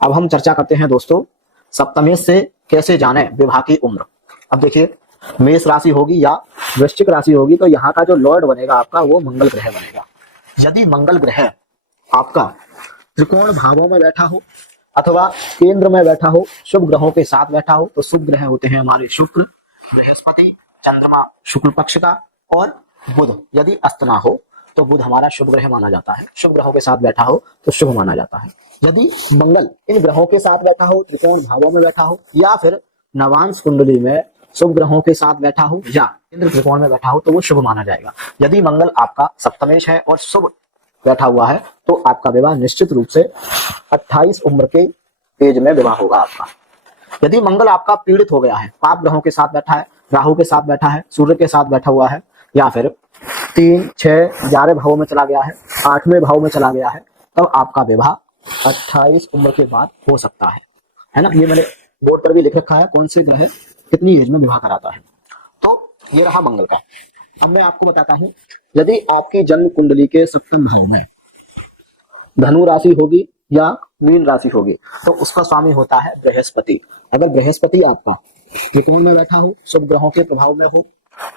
अब हम चर्चा करते हैं दोस्तों सप्तमेश से कैसे जाने विवाह की उम्र। अब देखिए, मेष राशि होगी या वृश्चिक राशि होगी तो यहाँ का जो लॉर्ड बनेगा आपका वो मंगल ग्रह बनेगा। यदि मंगल ग्रह आपका त्रिकोण भावों में बैठा हो अथवा केंद्र में बैठा हो, शुभ ग्रहों के साथ बैठा हो, तो शुभ ग्रह होते हैं हमारे शुक्र, बृहस्पति, चंद्रमा शुक्ल पक्ष का, और बुध यदि अस्त ना हो तो बुध हमारा शुभ ग्रह माना जाता है। शुभ ग्रहों के साथ बैठा हो तो शुभ माना जाता है। यदि मंगल इन ग्रहों के साथ बैठा हो, त्रिकोण भावों में बैठा हो, या फिर नवांश कुंडली में शुभ ग्रहों के साथ बैठा हो या इंद्र त्रिकोण में बैठा हो तो वो शुभ माना जाएगा। यदि मंगल आपका सप्तमेश है और शुभ बैठा हुआ है तो आपका विवाह निश्चित रूप से 28 उम्र के एज में विवाह होगा आपका। यदि मंगल आपका पीड़ित हो गया है, पाप ग्रहों के साथ बैठा है, राहु के साथ बैठा है, सूर्य के साथ बैठा हुआ है, या फिर 3, 6, 11 भावों में चला गया है, 8वें भाव में चला गया है, तब आपका विवाह 28 उम्र के बाद हो सकता है ना। ये मैंने बोर्ड पर भी लिख रखा है कौन से ग्रह कितनी एज में विवाह कराता है। तो ये रहा मंगल का। अब मैं आपको बताता हूं, यदि आपकी जन्म कुंडली के सप्तम भाव में धनु राशि होगी या मीन राशि होगी तो उसका स्वामी होता है बृहस्पति। अगर बृहस्पति आपका त्रिकोण में बैठा हो, शुभ ग्रहों के प्रभाव में हो,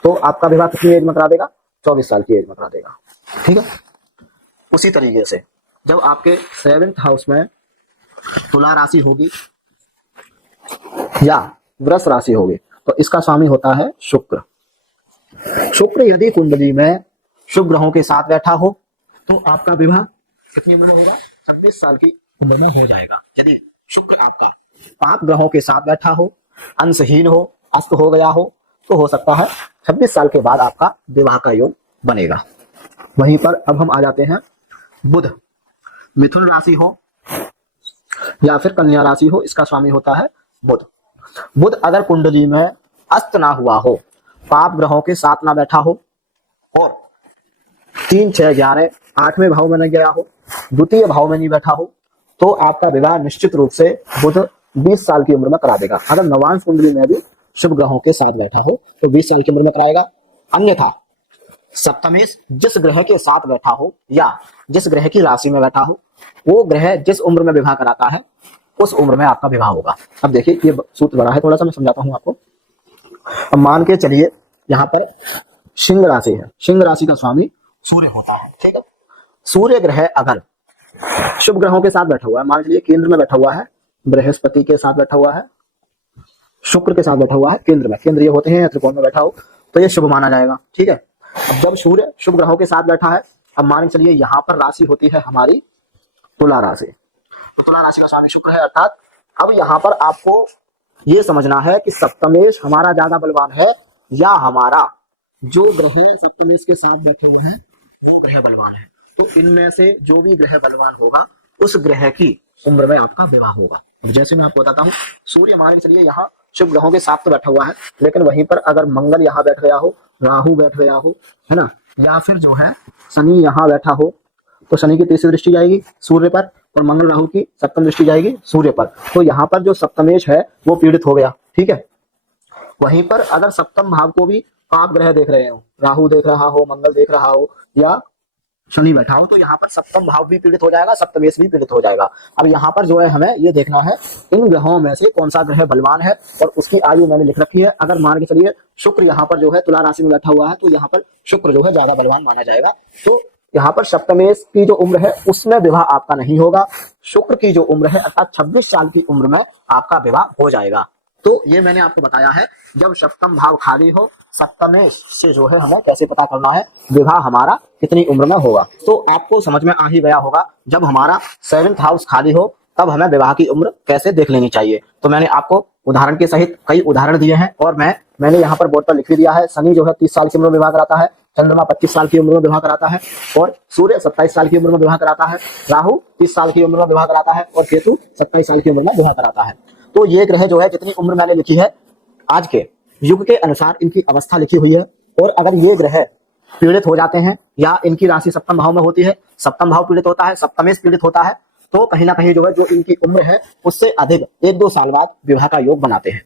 तो आपका विवाह कितनी एज में करा देगा? 24 साल की एज में करा देगा। ठीक है। उसी तरीके से जब आपके 7th हाउस में तुला राशि होगी या वृष राशि होगी तो इसका स्वामी होता है शुक्र। शुक्र यदि कुंडली में शुभ ग्रहों के साथ बैठा हो तो आपका विवाह कितनी उम्र में होगा? 26 साल की उम्र में हो जाएगा। यदि शुक्र आपका पाप ग्रहों के साथ बैठा हो, अंशहीन हो, अस्त हो गया हो तो हो सकता है 26 साल के बाद आपका विवाह का योग बनेगा। वहीं पर अब हम आ जाते हैं, बुध मिथुन राशि हो या फिर कन्या राशि हो, इसका स्वामी होता है बुध। बुध अगर कुंडली में अस्त ना हुआ हो, पाप ग्रहों के साथ ना बैठा हो और 3, 6, 11 8वें भाव में न गया हो, द्वितीय भाव में नहीं बैठा हो तो आपका विवाह निश्चित रूप से बुध 20 साल की उम्र में करा देगा। अगर नवांश कुंडली में भी शुभ ग्रहों के साथ बैठा हो तो 20 साल की उम्र में कराएगा। अन्यथा सप्तमेश जिस ग्रह के साथ बैठा हो या जिस ग्रह की राशि में बैठा हो, वो ग्रह जिस उम्र में विवाह कराता है उस उम्र में आपका विवाह होगा। अब देखिए, ये सूत्र बड़ा है, थोड़ा सा मैं समझाता हूं आपको। अब मान के चलिए यहाँ पर सिंह राशि है, सिंह राशि का स्वामी सूर्य होता है। ठीक है। सूर्य ग्रह अगर शुभ ग्रहों के साथ बैठा हुआ है, मान लीजिए केंद्र में बैठा हुआ है, बृहस्पति के साथ बैठा हुआ है, शुक्र के साथ बैठा हुआ है, केंद्र में, केंद्रीय होते हैं, त्रिकोण में बैठा हो तो ये शुभ माना जाएगा। ठीक है। अब जब सूर्य शुभ ग्रहों के साथ बैठा है, अब मान चलिए यहाँ पर राशि होती है हमारी तुला राशि, तो तुला राशि का स्वामी शुक्र है। अर्थात अब यहाँ पर आपको ये समझना है कि सप्तमेश हमारा ज्यादा बलवान है या हमारा जो ग्रह सप्तमेश के साथ बैठे हुए हैं वो ग्रह बलवान है। तो इनमें से जो भी ग्रह बलवान होगा उस ग्रह की उम्र में आपका विवाह होगा। अब जैसे मैं आपको बताता हूँ, सूर्य मान के चलिए यहाँ शुभ ग्रहों के साथ तो बैठा हुआ है, लेकिन वहीं पर अगर मंगल यहाँ बैठ गया हो, राहु बैठ गया हो, है ना, या फिर जो है शनि यहाँ बैठा हो तो शनि की तीसरी दृष्टि जाएगी सूर्य पर और मंगल राहु की सप्तम दृष्टि जाएगी सूर्य पर। तो यहाँ पर जो सप्तमेश है वो पीड़ित हो गया। ठीक है। वहीं पर अगर सप्तम भाव को भी पाप ग्रह देख रहे हो, राहु देख रहा हो, मंगल देख रहा हो या शनि बैठा हो, तो यहाँ पर सप्तम भाव भी पीड़ित हो जाएगा, सप्तमेश भी पीड़ित हो जाएगा। अब यहाँ पर जो है हमें ये देखना है इन ग्रहों में से कौन सा ग्रह बलवान है और उसकी आयु मैंने लिख रखी है। अगर मान के चलिए शुक्र यहाँ पर जो है तुला राशि में बैठा हुआ है तो यहाँ पर शुक्र जो है ज्यादा बलवान माना जाएगा। तो यहाँ पर सप्तमेश की जो उम्र है उसमें विवाह आपका नहीं होगा। शुक्र की जो उम्र है अर्थात 26 साल की उम्र में आपका विवाह हो जाएगा। तो ये मैंने आपको बताया है, जब सप्तम भाव खाली हो, सप्तमेश से जो है हमें कैसे पता करना है विवाह हमारा कितनी उम्र में होगा। तो आपको समझ में आ ही गया होगा, जब हमारा 7th हाउस खाली हो तब हमें विवाह की उम्र कैसे देख लेनी चाहिए। तो मैंने आपको उदाहरण के सहित कई उदाहरण दिए हैं और मैंने यहाँ पर बोर्ड पर लिख भी दिया है। शनि जो है 30 साल की उम्र में विवाह कराता है, चंद्रमा 25 साल की उम्र में विवाह कराता है और सूर्य 27 साल की उम्र में विवाह कराता है, राहु 30 साल की उम्र में विवाह कराता है और केतु 27 साल की उम्र में विवाह कराता है। तो ये ग्रह जो है जितनी उम्र मैंने लिखी है आज के युग के अनुसार इनकी अवस्था लिखी हुई है। और अगर ये ग्रह पीड़ित हो जाते हैं या इनकी राशि सप्तम भाव में होती है, सप्तम भाव पीड़ित होता है, सप्तमेश पीड़ित होता है, तो कहीं ना कहीं जो है जो इनकी उम्र है उससे अधिक 1-2 साल बाद विवाह का योग बनाते हैं।